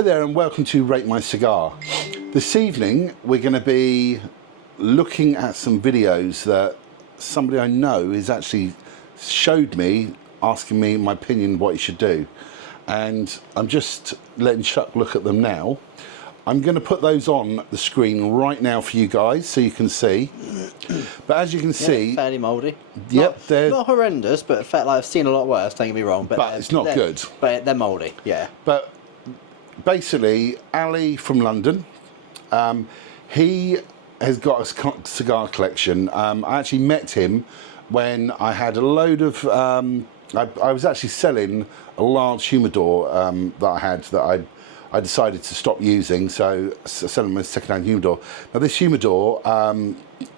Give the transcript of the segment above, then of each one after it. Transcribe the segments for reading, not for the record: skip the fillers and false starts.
Hi there and welcome to Rate My Cigar. This evening we're going to be looking at some videos that somebody I know has actually showed me, asking me my opinion what you should do. And I'm just letting Chuck look at them now. I'm going to put those on the screen right now for you guys so you can see. But as you can see, fairly mouldy. Yep, they're not horrendous, but like I've seen a lot worse. Don't get me wrong, but it's not good. But they're mouldy, yeah. But basically, Ali from London, he has got a cigar collection. I actually met him when I had a load of. I was actually selling a large humidor that I had that I decided to stop using, so selling my second-hand humidor. Now this humidor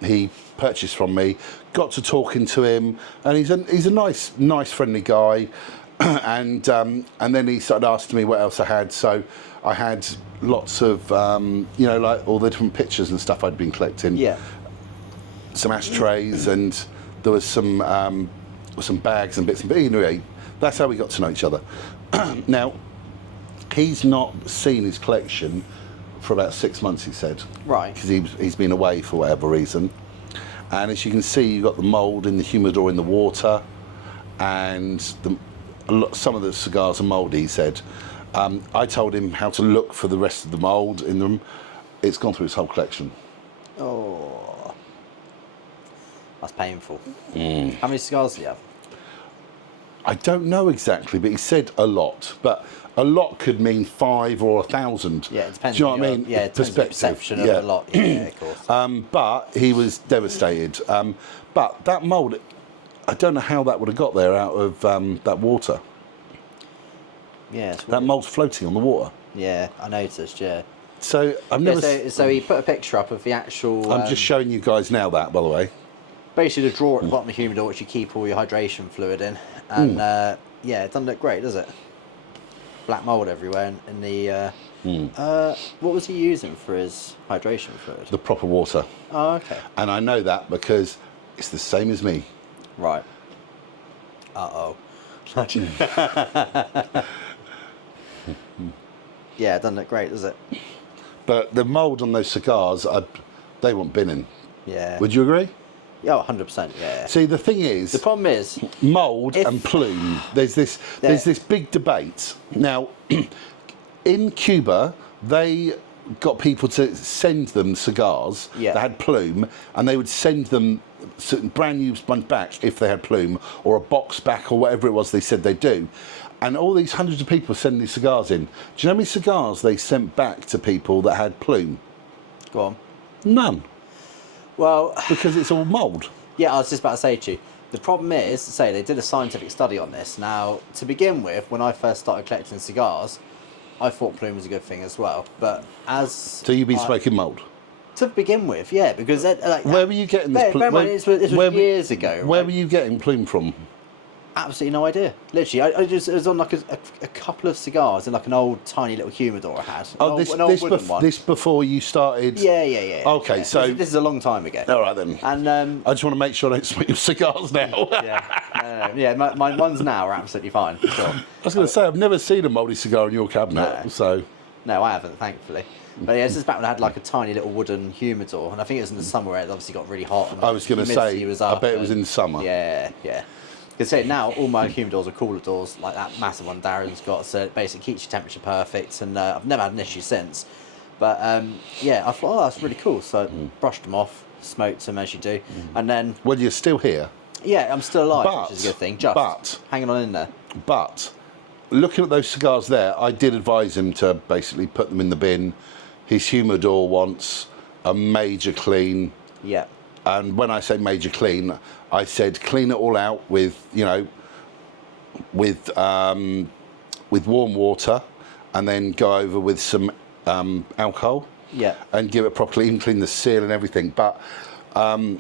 he purchased from me, got to talking to him, and he's a nice friendly guy. and then he started asking me what else I had. So I had lots of you know, like all the different pictures and stuff I'd been collecting. Yeah. Some ashtrays, and there was some bags and bits and pieces. Anyway, that's how we got to know each other. Now, he's not seen his collection for about 6 months, he said. Right. Because he's been away for whatever reason. And as you can see, you've got the mould in the humidor in the water, and some of the cigars are mouldy, he said. I told him how to look for the rest of the mould in them. It's gone through his whole collection. Oh, that's painful. How many cigars do you have? I don't know exactly, but he said a lot. But a lot could mean 5 or 1,000. Yeah, it depends. Do you know what I mean? Yeah, it depends on your perception of a lot. Yeah, of course. But he was devastated. But that mould, I don't know how that would have got there out of that water. Yeah, that mould's floating on the water. Yeah, I noticed. Yeah. So I've never. So he put a picture up of the actual. I'm just showing you guys now that, by the way. Basically, the drawer at the bottom of the humidor, which you keep all your hydration fluid in, and yeah, it doesn't look great, does it? Black mould everywhere in the. What was he using for his hydration fluid? The proper water. Oh, okay. And I know that because it's the same as me. Right. Uh-oh. Yeah, it doesn't look great, does it? But the mould on those cigars, they want binning. Yeah. Would you agree? Yeah, 100%. Yeah. See, the thing is, the problem is mould and plume. There's this big debate now. In Cuba, they got people to send them cigars that had plume, and they would send them brand new sponge back if they had plume, or a box back, or whatever it was they said they'd do. And all these hundreds of people sending these cigars in. Do you know how many cigars they sent back to people that had plume? Go on. None. Well, because it's all mould. Yeah, I was just about to say to you, the problem is, say they did a scientific study on this. Now, to begin with, when I first started collecting cigars, I thought plume was a good thing as well. But as so you've been smoking mould. To begin with, yeah, because like, where were you getting this plume? This was years ago. Where were you getting plume from? Absolutely no idea. Literally, it was on like a couple of cigars in like an old tiny little humidor I had. This before you started? Yeah. Okay, yeah. so this is a long time ago. All right then. And I just want to make sure I don't smoke your cigars now. Yeah, my ones now are absolutely fine. For sure. I was going to say I've never seen a mouldy cigar in your cabinet, so. No, I haven't, thankfully. But yeah, this is back when I had like a tiny little wooden humidor, and I think it was in the summer where it obviously got really hot. And I was going to say, I bet it was in the summer. Yeah. Because say now all my humidors are cooler doors, like that massive one Darren's got, so it basically keeps your temperature perfect, and I've never had an issue since. But yeah, I thought, oh, that's really cool, so I brushed them off, smoked them as you do, and then. Well, you're still here. Yeah, I'm still alive, which is a good thing. Just hanging on in there. But looking at those cigars there, I did advise him to basically put them in the bin. His humidor wants a major clean. Yeah. And when I say major clean, I said clean it all out with, you know, with warm water, and then go over with some alcohol. Yeah. And give it properly, even clean the seal and everything. But I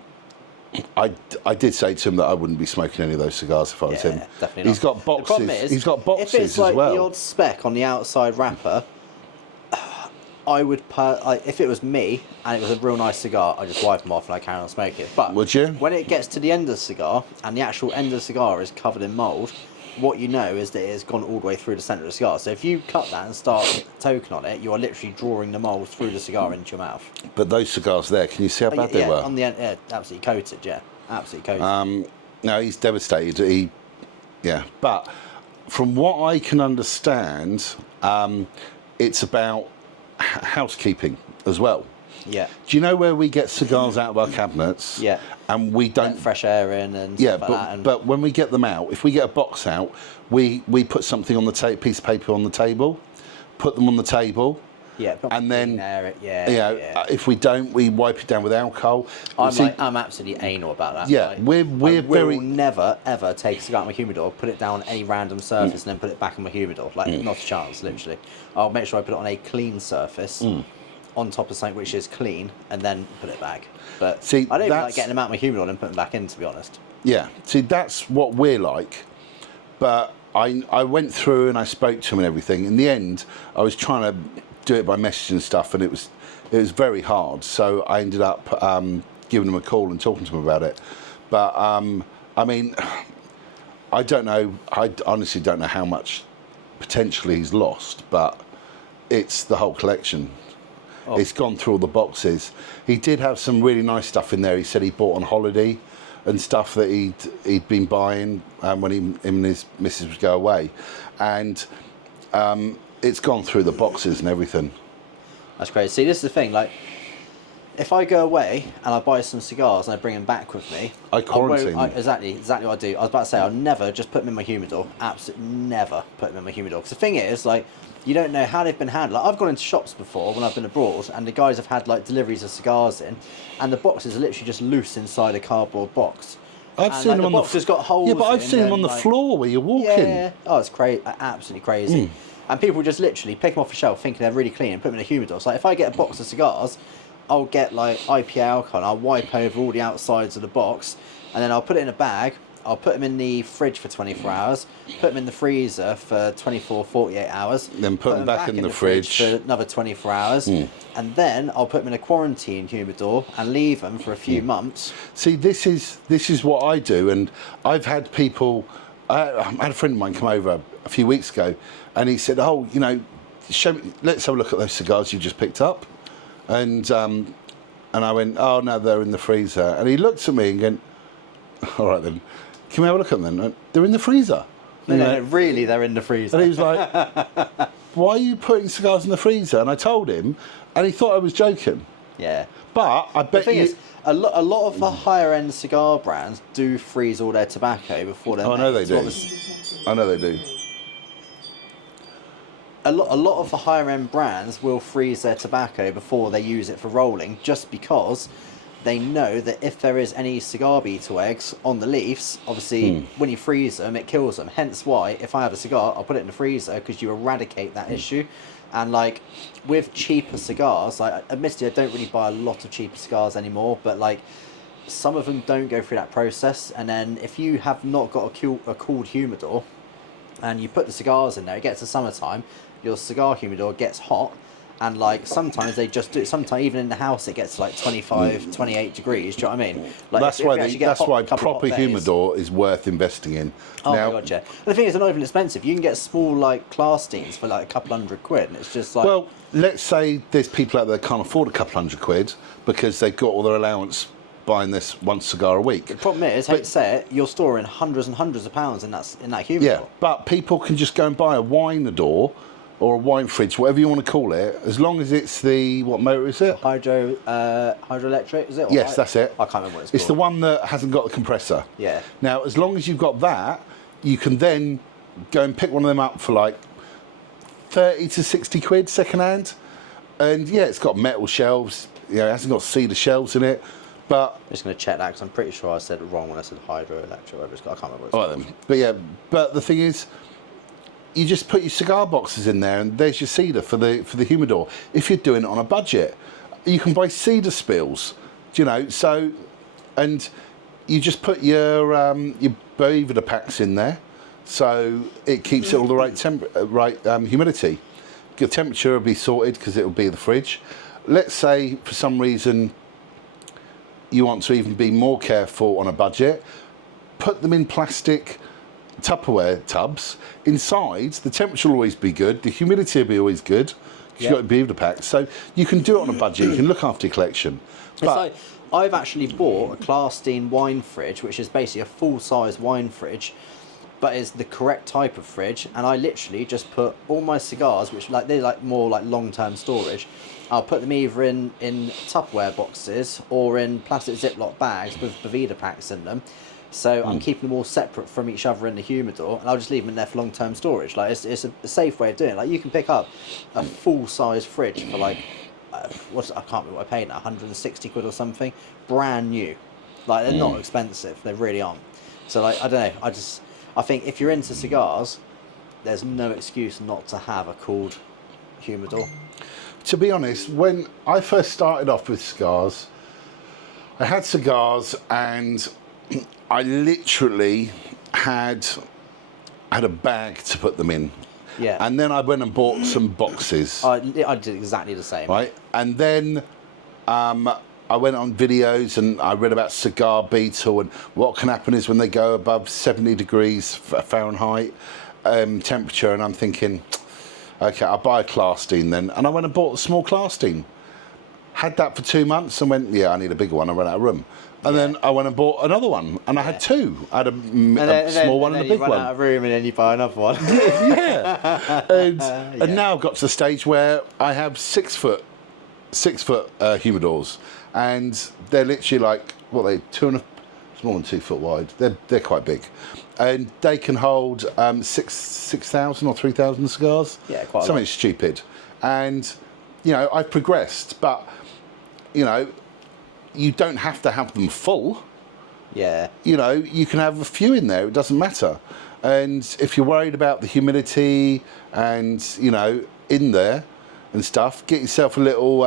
did say to him that I wouldn't be smoking any of those cigars if I was him. Definitely not. He's got boxes. The problem is, he's got boxes if it's like as well. The odd speck on the outside wrapper, I would, if it was me and it was a real nice cigar, I'd just wipe them off and I'd carry on smoking it. But would you? When it gets to the end of the cigar and the actual end of the cigar is covered in mould, what you know is that it's gone all the way through the centre of the cigar. So if you cut that and start token on it, you are literally drawing the mould through the cigar into your mouth. But those cigars there, can you see how bad they were? On the end, yeah, absolutely coated, yeah. Absolutely coated. No, he's devastated. But from what I can understand, it's about housekeeping as well. Yeah. Do you know where we get cigars out of our cabinets? Yeah. And we don't... Let fresh air in and yeah, stuff like that. And but when we get them out, if we get a box out, we put something on the piece of paper on the table, put them on the table. Yeah, and then air it, if we don't, we wipe it down with alcohol. I'm absolutely anal about that. Yeah, like, we're very... will never ever take a cigar out of my humidor, put it down on any random surface, and then put it back in my humidor. Like not a chance, literally. I'll make sure I put it on a clean surface, on top of something which is clean, and then put it back. But see, I don't even like getting them out of my humidor and putting them back in, to be honest. Yeah, see, that's what we're like. But I went through and I spoke to him and everything. In the end, I was trying to do it by message and stuff, and it was very hard. So I ended up giving him a call and talking to him about it. But I mean, I don't know. I honestly don't know how much potentially he's lost, but it's the whole collection. Oh. It's gone through all the boxes. He did have some really nice stuff in there. He said he bought on holiday and stuff that he'd been buying when him and his missus would go away, and it's gone through the boxes and everything. That's great. See, this is the thing. Like, if I go away and I buy some cigars and I bring them back with me, I quarantine. Exactly what I do. I was about to say I'll never just put them in my humidor. Absolutely never put them in my humidor. Because the thing is, like, you don't know how they've been handled. Like, I've gone into shops before when I've been abroad, and the guys have had like deliveries of cigars in, and the boxes are literally just loose inside a cardboard box. I've seen them on the box has got holes. Yeah, but I've seen them on the floor where you're walking. Yeah. Oh, it's crazy. Absolutely crazy. And people just literally pick them off a shelf thinking they're really clean and put them in a humidor. So like, if I get a box of cigars, I'll get like IPA alcohol and I'll wipe over all the outsides of the box, and then I'll put it in a bag. I'll put them in the fridge for 24 hours, put them in the freezer for 24, 48 hours. Then put them back in the fridge for another 24 hours. And then I'll put them in a quarantine humidor and leave them for a few months. See, this is what I do, and I've had people... I had a friend of mine come over a few weeks ago, and he said, "Oh, you know, show me, let's have a look at those cigars you just picked up." And I went, "Oh no, they're in the freezer." And he looked at me and went, "All right then, can we have a look at them then?" They're in the freezer. No, really, they're in the freezer. And he was like, "Why are you putting cigars in the freezer?" And I told him, and he thought I was joking. Yeah. But I bet the thing is, a lot of the higher end cigar brands do freeze all their tobacco before they're made. I know they do. I know they do. A lot of the higher end brands will freeze their tobacco before they use it for rolling, just because they know that if there is any cigar beetle eggs on the leaves, obviously when you freeze them, it kills them. Hence why, if I have a cigar, I'll put it in the freezer, because you eradicate that issue. And like with cheaper cigars, like admittedly, I don't really buy a lot of cheaper cigars anymore, but like some of them don't go through that process. And then if you have not got a cooled humidor and you put the cigars in there, it gets to summertime, your cigar humidor gets hot, and like sometimes they just do it. Sometimes even in the house it gets to like 25, 28 degrees. Do you know what I mean? Like that's why proper humidor is worth investing in. Oh my god, yeah. And the thing is, they're not even expensive. You can get small like class steens for like a couple £100, and it's just like. Well, let's say there's people out there that can't afford a couple £100 because they've got all their allowance buying this one cigar a week. The problem is, hate to say it, you're storing hundreds and hundreds of pounds in that humidor. Yeah, but people can just go and buy a wine-ador or a wine fridge, whatever you want to call it, as long as it's the, what motor is it? Hydroelectric, is it? Or yes, that's it. I can't remember what it's called. It's the one that hasn't got the compressor. Yeah. Now, as long as you've got that, you can then go and pick one of them up for like 30 to 60 quid second hand. And yeah, it's got metal shelves, you know, it hasn't got cedar shelves in it. But I'm just going to check that, because I'm pretty sure I said it wrong when I said hydroelectric, whatever it's called. I can't remember what it's called. Then. But yeah, but the thing is, you just put your cigar boxes in there, and there's your cedar for the humidor. If you're doing it on a budget, you can buy cedar spills, you know. So, and you just put your Bovida packs in there, so it keeps it all the right humidity. The temperature will be sorted because it will be the fridge. Let's say for some reason you want to even be more careful on a budget, put them in plastic Tupperware tubs. Inside, the temperature will always be good, the humidity will be always good, because you've got beaver packs. So you can do it on a budget, you can look after your collection. It's like, I've actually bought a Clandestine wine fridge, which is basically a full-size wine fridge, but is the correct type of fridge, and I literally just put all my cigars, which they're like more like long-term storage, I'll put them either in Tupperware boxes or in plastic Ziploc bags with Boveda packs in them. So I'm keeping them all separate from each other in the humidor, and I'll just leave them in there for long-term storage. Like it's a safe way of doing it. Like you can pick up a full-size fridge for like I can't remember what I paid now, 160 quid or something, brand new. Like they're not expensive, they really aren't. So like I don't know, I think if you're into cigars, there's no excuse not to have a cooled humidor. To be honest, when I first started off with cigars, I had cigars and I literally had a bag to put them in. Yeah. And then I went and bought some boxes. I did exactly the same. Right. And then I went on videos and I read about cigar beetle and what can happen is when they go above 70 degrees Fahrenheit temperature, and I'm thinking, okay, I'll buy a Clandestine then. And I went and bought a small Clandestine. Had that for 2 months and went, yeah, I need a bigger one. I ran out of room. And then I went and bought another one, and I had two. I had a small one and a big one. And then you run out of room, and then you buy another one. Yeah. And now I've got to the stage where I have 6 foot humidors, and they're literally like, what are they, it's more than 2 foot wide. They're quite big, and they can hold 6,000 or 3,000 cigars. Yeah, quite a something lot. stupid. And you know, I've progressed, but you know, you don't have to have them full. Yeah. You know, you can have a few in there, it doesn't matter. And if you're worried about the humidity and, you know, in there and stuff, get yourself a little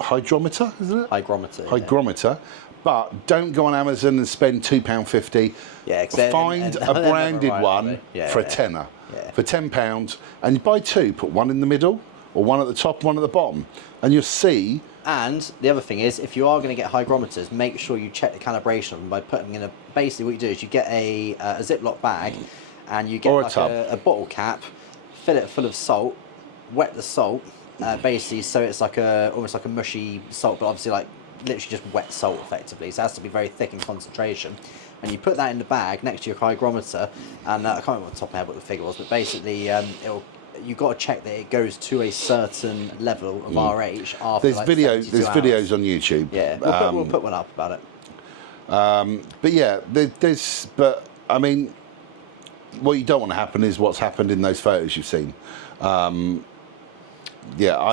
hydrometer, isn't it? Hygrometer. Hygrometer. But don't go on Amazon and spend £2.50. Yeah, find a branded one for a tenner. Yeah. For £10, and you buy two, put one in the middle, or one at the top, one at the bottom, and you'll see. And the other thing is, if you are going to get hygrometers, make sure you check the calibration of them by putting in basically what you do is you get a Ziploc bag, and you get Or a like tub. a bottle cap, fill it full of salt, wet the salt, basically so it's like almost like a mushy salt, but obviously like literally just wet salt effectively. So it has to be very thick in concentration. And you put that in the bag next to your hygrometer, and I can't remember off the top of my head what the figure was, but basically you've got to check that it goes to a certain level of RH after There's like videos. 72 There's hours. videos on YouTube. Yeah, we'll put one up about it. But yeah, But I mean, what you don't want to happen is what's happened in those photos you've seen. Yeah,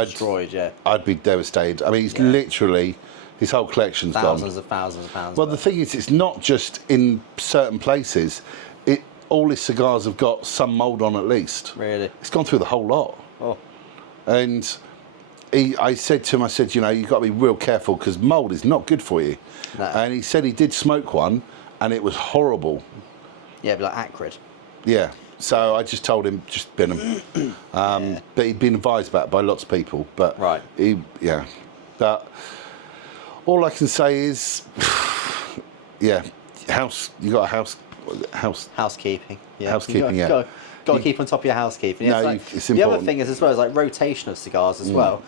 Destroyed, yeah. I'd be devastated. I mean, he's literally, his whole collection's Thousands gone. of pounds. Well, the thing is, it's not just in certain places. All his cigars have got some mould on at least. Really? It's gone through the whole lot. Oh. And I said to him, you know, you've got to be real careful because mould is not good for you. No. And he said he did smoke one and it was horrible. Yeah, it'd be like acrid. Yeah. So I just told him, just bin him. But he'd been advised about it by lots of people. But Right. But all I can say is, yeah, you got a house. Housekeeping. Yeah. Housekeeping, yeah. Got to keep on top of your housekeeping. No, it's the other important. thing is as well is like rotation of cigars as well.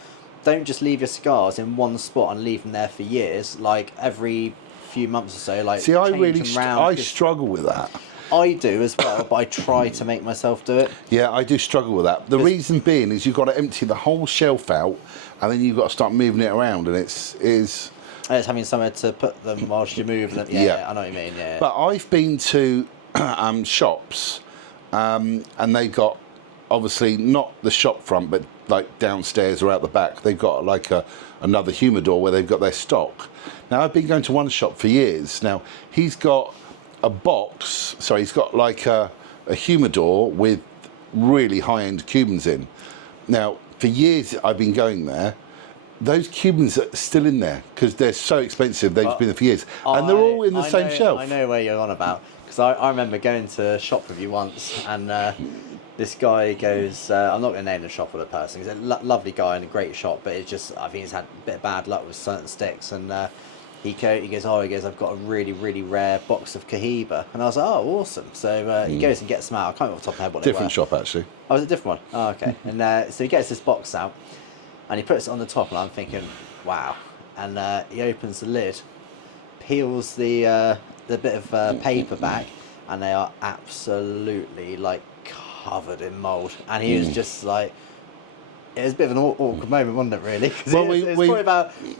Don't just leave your cigars in one spot and leave them there for years. Like every few months or so, like See, I change really, them round, I 'cause struggle with that. I do as well, but I try to make myself do it. Yeah, I do struggle with that. The reason being is you've got to empty the whole shelf out, and then you've got to start moving it around, and it's. And it's having somewhere to put them whilst you move them. Yeah, I know what you mean. Yeah. But I've been to shops, and they got obviously not the shop front, but like downstairs or out the back. They've got like another humidor where they've got their stock. Now I've been going to one shop for years. Now he's got a box. Sorry, he's got like a humidor with really high-end Cubans in. Now for years I've been going there. Those Cubans are still in there because they're so expensive. They've been there for years, and they're all in the same shelf. I know where you're on about because I remember going to shop with you once, and this guy goes. I'm not going to name the shop or the person. He's a lovely guy and a great shop, but it's just I think he's had a bit of bad luck with certain sticks, and he goes, I've got a really, really rare box of Cohiba. And I was like, oh, awesome. So he goes and gets them out. I can't remember off the top of my head what Different they were. shop, actually. Oh, was it a different one? Oh, okay. And so he gets this box out, and he puts it on the top, and I'm thinking, wow. And he opens the lid, peels the bit of paper back, and they are absolutely, like, covered in mould. And he was just like... It was a bit of an awkward moment, wasn't it? Really, because Well, it was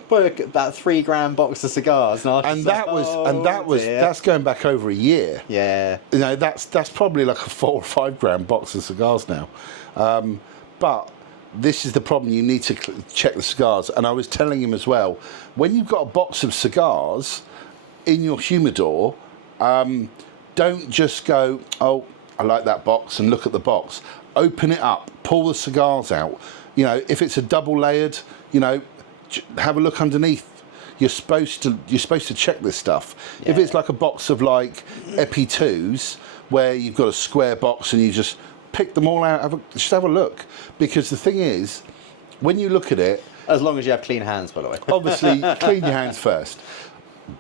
probably about 3 grand box of cigars, and that's going back over a year. Yeah, you know, that's probably like a 4 or 5 grand box of cigars now. But this is the problem. You need to check the cigars. And I was telling him as well, when you've got a box of cigars in your humidor, don't just go, oh, I like that box, and look at the box. Open it up, pull the cigars out. You know, if it's a double layered, you know, have a look underneath. You're supposed to check this stuff. Yeah. If it's like a box of like Epi 2s, where you've got a square box and you just pick them all out, just have a look. Because the thing is, when you look at it, as long as you have clean hands, by the way. Obviously, clean your hands first.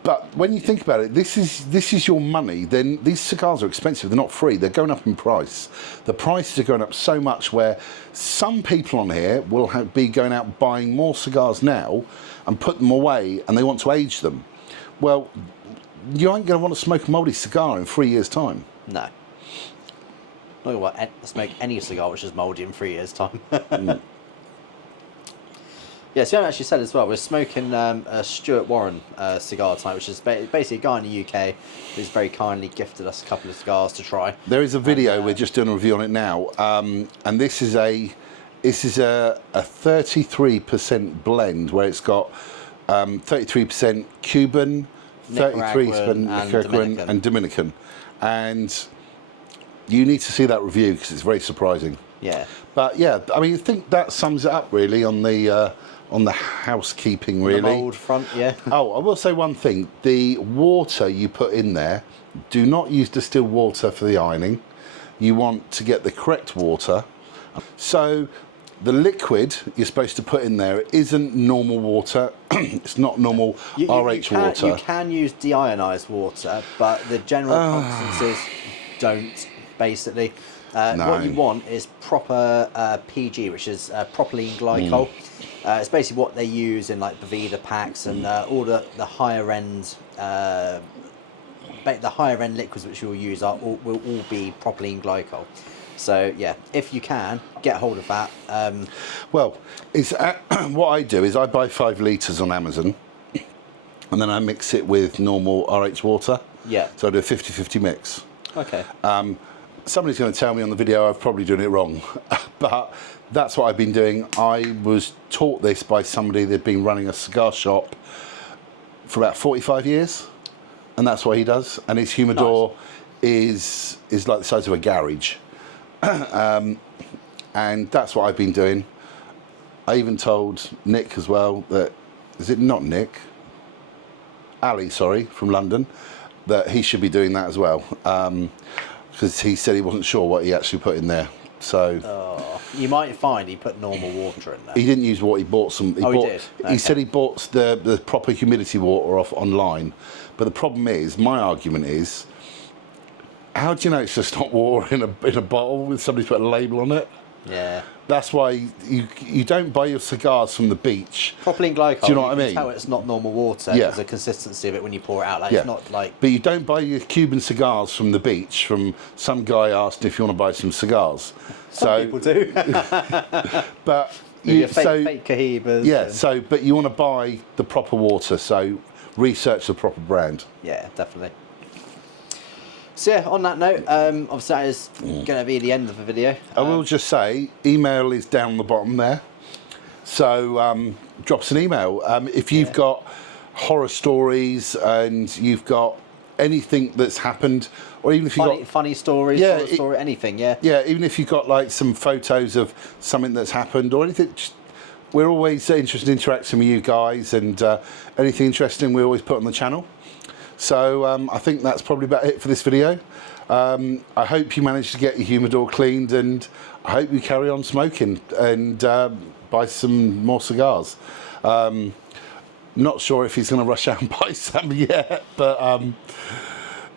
But when you think about it, this is your money. Then these cigars are expensive. They're not free. They're going up in price. The prices are going up so much where some people on here will be going out buying more cigars now and put them away, and they want to age them. Well, you ain't going to want to smoke a Moldy cigar in 3 years' time. No. Not going to want to smoke any cigar which is mouldy in 3 years' time. Yeah, so I actually said as well, we're smoking a Stuart Warren cigar tonight, which is basically a guy in the UK who's very kindly gifted us a couple of cigars to try. There is a video, we're just doing a review on it now, and this is a 33% blend where it's got 33% Cuban, 33% Nicaraguan and Dominican. And you need to see that review because it's very surprising. Yeah. But yeah, I mean, I think that sums it up really on the housekeeping, really. The mould front, yeah. Oh, I will say one thing. The water you put in there, do not use distilled water for the ironing. You want to get the correct water. So the liquid you're supposed to put in there isn't normal water. It's not normal RH water. You can use deionized water, but the general consistencies don't, basically. No. What you want is proper PG, which is propylene glycol. It's basically what they use in like Boveda packs and all the higher end liquids which you'll use will all be propylene glycol. So yeah, if you can get hold of that. Well, it's what I do is I buy 5 litres on Amazon, and then I mix it with normal RH water. Yeah. So I do a 50-50 mix. Okay. Somebody's going to tell me on the video I've probably done it wrong, but that's what I've been doing. I was taught this by somebody that'd been running a cigar shop for about 45 years, and that's what he does. And his humidor is like the size of a garage, and that's what I've been doing. I even told Nick as well that, is it not Nick? Ali, sorry, from London, that he should be doing that as well. Because he said he wasn't sure what he actually put in there. So you might find he put normal water in there. He didn't use water. He bought some. He did. Okay. He said he bought the proper humidity water off online. But the problem is, my argument is, how do you know it's just not water in a bottle with somebody put a label on it? Yeah. That's why you don't buy your cigars from the beach. Propylene glycol. Do you know what I mean? Tell it's not normal water. Yeah. There's a consistency of it when you pour it out. Like, it's not like. But you don't buy your Cuban cigars from the beach from some guy asked if you want to buy some cigars. Some people do. But fake Cohibas. Yeah. So, but you want to buy the proper water. So, research the proper brand. Yeah, definitely. So yeah, on that note, obviously that is going to be the end of the video. I will just say, email is down the bottom there. So drop us an email. If you've got horror stories and you've got anything that's happened, or even if you've got funny stories, horror story, anything, yeah. Yeah, even if you've got like some photos of something that's happened or anything, we're always interested in interacting with you guys, and anything interesting we always put on the channel. So I think that's probably about it for this video. I hope you managed to get your humidor cleaned, and I hope you carry on smoking and buy some more cigars. Not sure if he's going to rush out and buy some yet, but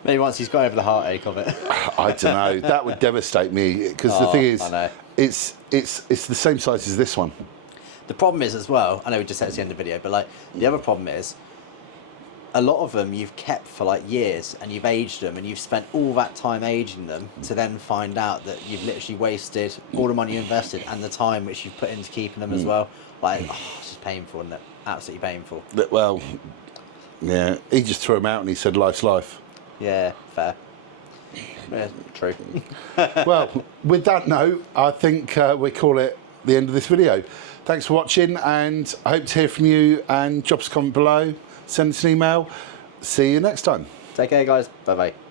Maybe once he's got over the heartache of it. I don't know. That would devastate me because the thing is, I know. it's the same size as this one. The problem is as well, I know we just said it's the end of the video, but like the other problem is a lot of them you've kept for like years and you've aged them and you've spent all that time aging them to then find out that you've literally wasted all the money you invested and the time which you've put into keeping them as well. Like, it's just painful, isn't it? Absolutely painful. Well, yeah, he just threw them out and he said life's life. Yeah, fair. Yeah, true. Well, with that note, I think we call it the end of this video. Thanks for watching, and I hope to hear from you, and drop us a comment below, send us an email. See you next time. Take care, guys. Bye-bye.